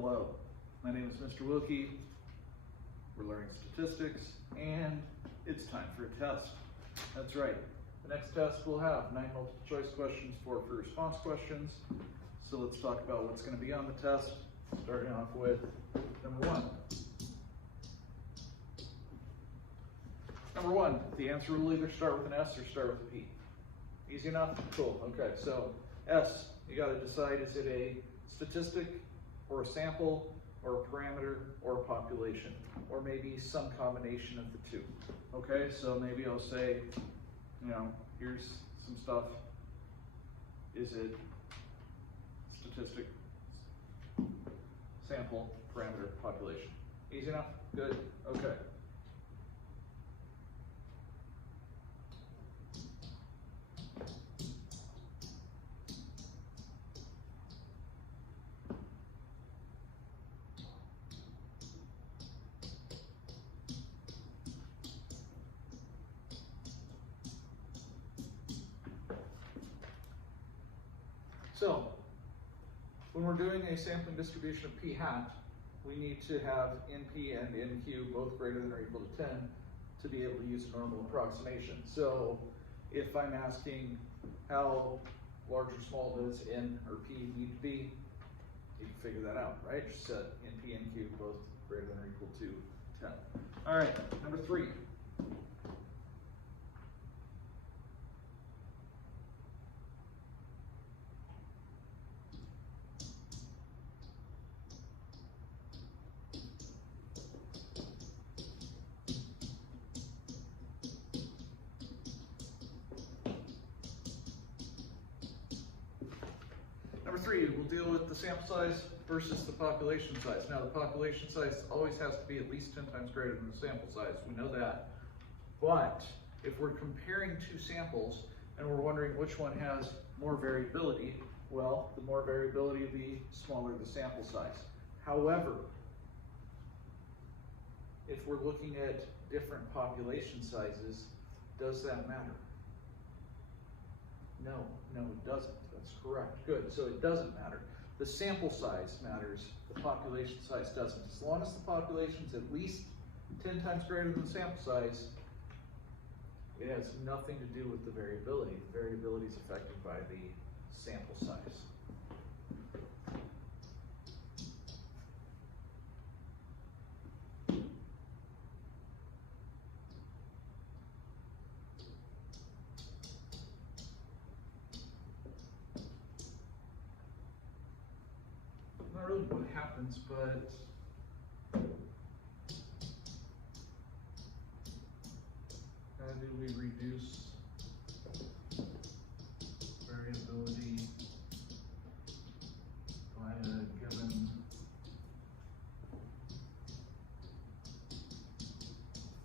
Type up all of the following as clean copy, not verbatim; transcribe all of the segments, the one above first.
Hello, my name is Mr. Wilke. We're learning statistics and it's time for a test. That's right. The next test will have 9 multiple choice questions, 4 free response questions. So let's talk about what's going to be on the test, starting off with number 1. Number 1, the answer will either start with an S or start with a P. Easy enough? Cool. Okay, so S, you got to decide, is it a statistic or a sample or a parameter or a population, or maybe some combination of the two. Okay, so maybe I'll say, here's some stuff. Is it statistic, sample, parameter, population? Easy enough? Good. Okay. So, when we're doing a sampling distribution of p hat, we need to have NP and NQ both greater than or equal to 10 to be able to use a normal approximation. So, if I'm asking how large or small does N or P need to be, you can figure that out, right? Just set NP and NQ both greater than or equal to 10. All right, number 3. Number 3, we'll deal with the sample size versus the population size. Now, the population size always has to be at least 10 times greater than the sample size. We know that. But if we're comparing 2 samples and we're wondering which one has more variability, well, the more variability, the smaller the sample size. However, if we're looking at different population sizes, does that matter? No, it doesn't. That's correct. Good. So it doesn't matter. The sample size matters. The population size doesn't. As long as the population is at least 10 times greater than the sample size, it has nothing to do with the variability. The variability is affected by the sample size. Not really what happens, but how do we reduce variability by a given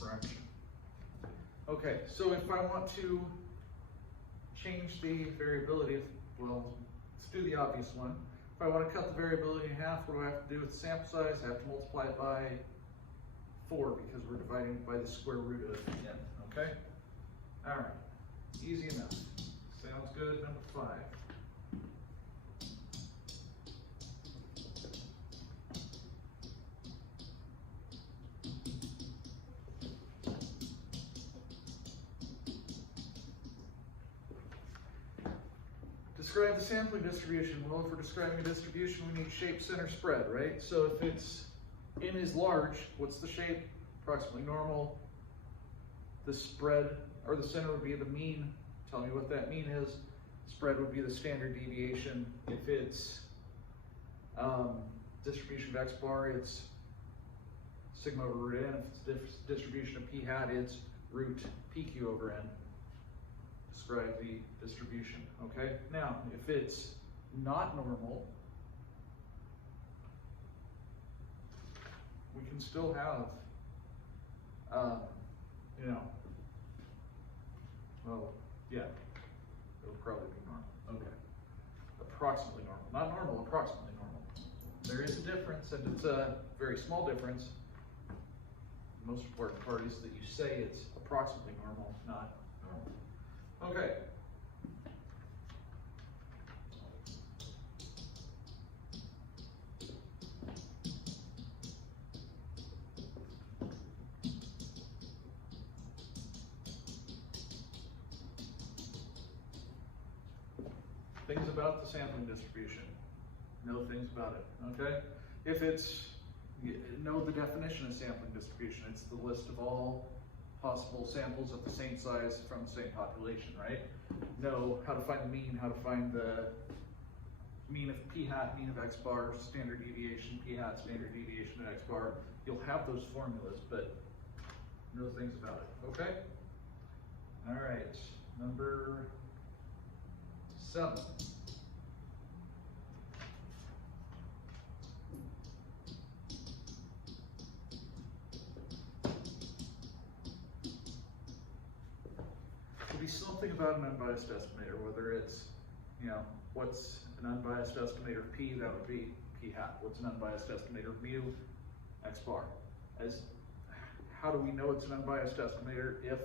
fraction? Okay, so if I want to change the variability, well, let's do the obvious one. If I want to cut the variability in half, what do I have to do with the sample size? I have to multiply it by 4 because we're dividing it by the square root of n, okay? All right, easy enough. Sounds good. Number 5. Describe the sampling distribution. Well, if we're describing a distribution, we need shape, center, spread, right? So if it's n is large, what's the shape? Approximately normal. The spread, or the center, would be the mean. Tell me what that mean is. Spread would be the standard deviation. If it's distribution of x bar, it's sigma over root n. If it's distribution of p hat, it's root pq over n. Describe the distribution, okay? Now, if it's not normal, we can still have, well, yeah, it'll probably be normal, okay. Approximately normal, not normal, approximately normal. There is a difference, and it's a very small difference. The most important part is that you say it's approximately normal, not normal. Okay. Things about the sampling distribution. Know things about it, okay? If it's, know the definition of sampling distribution. It's the list of all possible samples of the same size from the same population, right? Know how to find the mean, how to find the mean of p hat, mean of x bar, standard deviation, p hat, standard deviation of x bar. You'll have those formulas, but know things about it, okay? All right, number 7. Could be something about an unbiased estimator, whether it's, you know, what's an unbiased estimator of p, that would be p hat. What's an unbiased estimator of mu, x bar. As how do we know it's an unbiased estimator if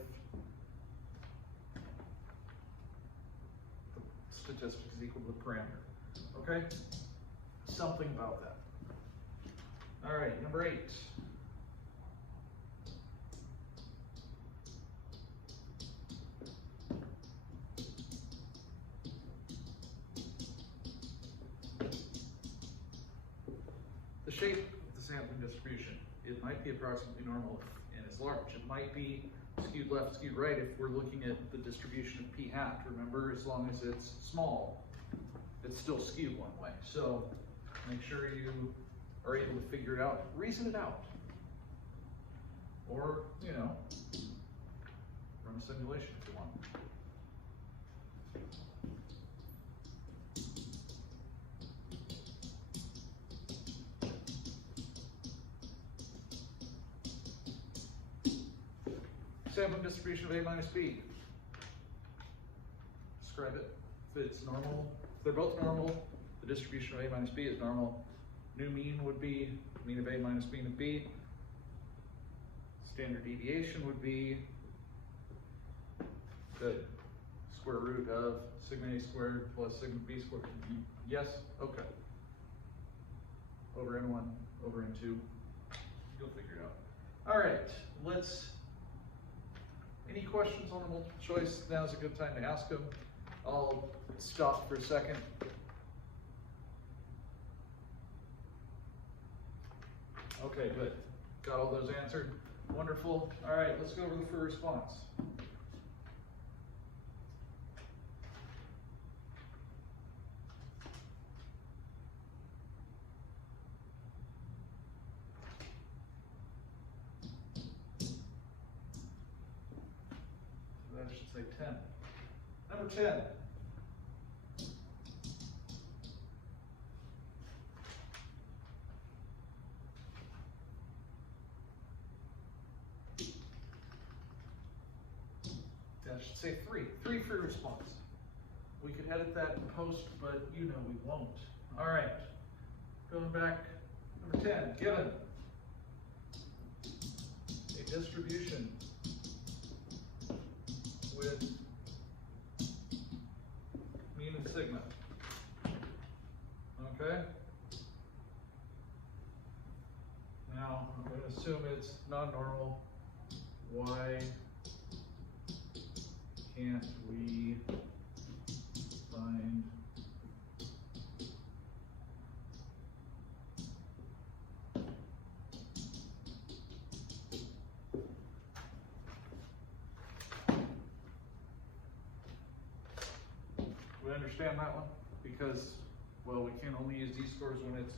the statistic is equal to the parameter? Okay? Something about that. All right, number 8. The shape of the sampling distribution. It might be approximately normal and it's large. It might be skewed left, skewed right if we're looking at the distribution of p hat. Remember, as long as it's small, it's still skewed one way. So make sure you are able to figure it out, reason it out. Or, you know, run a simulation if you want. Sampling distribution of A minus B. Describe it. If it's normal, if they're both normal, the distribution of A minus B is normal. New mean would be mean of A minus mean of B. Standard deviation would be the square root of sigma A squared plus sigma B squared. Yes? Okay. Over N1, over N2. You'll figure it out. All right, any questions on the multiple choice? Now's a good time to ask them. I'll stop for a second. Okay, good. Got all those answered. Wonderful. All right, let's go over the for response. I should say 10. Number 10. I should say 3. 3 free response. We could edit that in post, but you know we won't. All right. Going back, number 10. Given a distribution with mean and sigma. Okay? Now, I'm going to assume it's non-normal. Why can't we find we understand that one? Because, well, we can only use z-scores when it's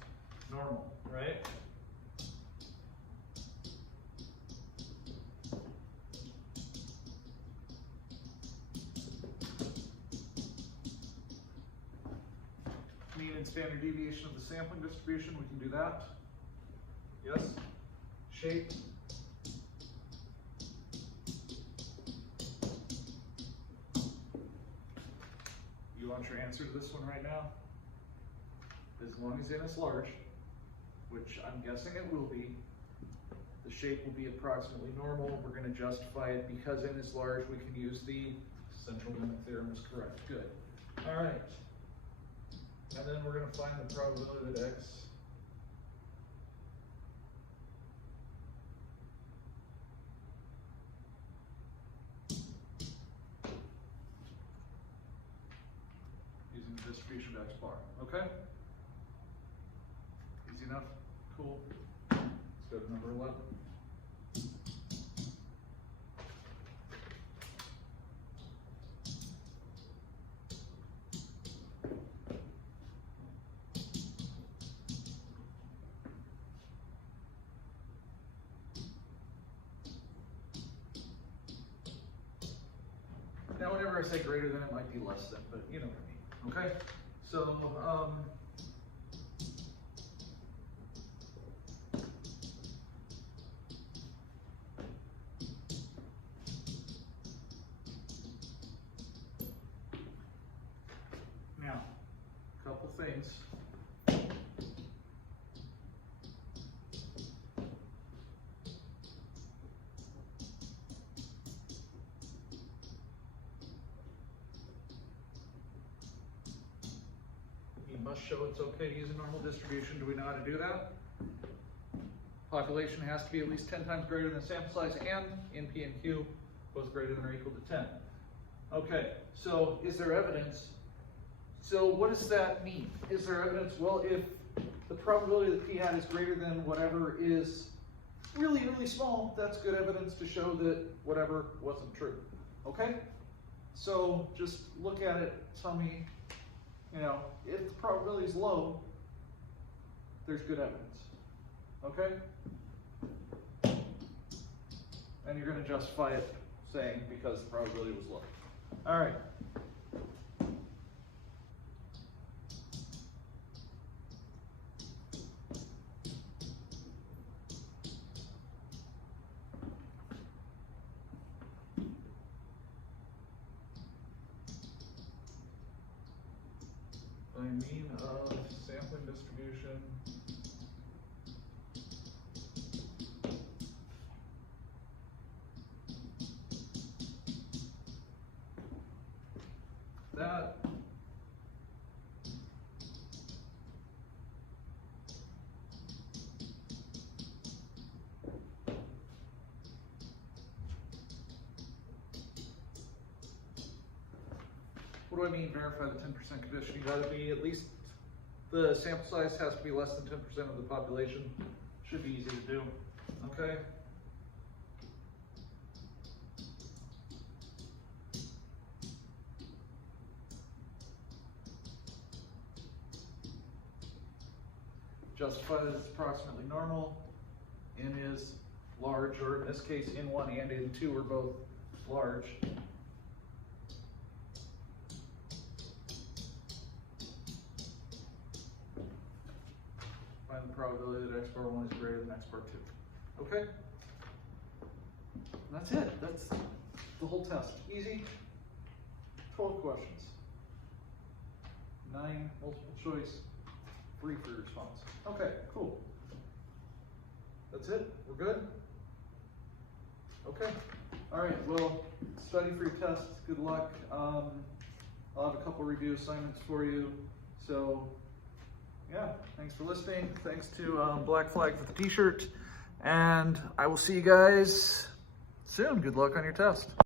normal, right? Mean and standard deviation of the sampling distribution, we can do that. Yes? Shape. You want your answer to this one right now? As long as n is large, which I'm guessing it will be, the shape will be approximately normal. We're going to justify it because n is large. We can use the central limit theorem is correct. Good. All right. And then we're going to find the probability that x using this Okay? Easy enough? Cool. Let's go to number 11. Now, whenever I say greater than, it might be less than, but you know what I mean, okay? So, now, a couple things. Must show it's okay to use a normal distribution. Do we know how to do that? Population has to be at least 10 times greater than sample size, and NP and Q both greater than or equal to 10. Okay, so is there evidence? So what does that mean? Is there evidence? Well, if the probability that p hat is greater than whatever is really, really small, that's good evidence to show that whatever wasn't true. Okay? So just look at it, tell me, you know, if the probability is low, there's good evidence. Okay? And you're going to justify it saying because the probability was low. All right. By mean of sampling distribution that what do I mean verify the 10% condition? You gotta be at least, the sample size has to be less than 10% of the population. Should be easy to do, okay? Justify that it's approximately normal. N is large, or in this case, N1 and N2 are both large. Find the probability that x bar 1 is greater than x bar 2. Okay? And that's it. That's the whole test. Easy. 12 questions. 9 multiple choice. 3 for your response. Okay, cool. That's it? We're good? Okay. All right, well, study for your test. Good luck. I'll have a couple review assignments for you. So, yeah, thanks for listening. Thanks to Black Flag for the t-shirt. And I will see you guys soon. Good luck on your test.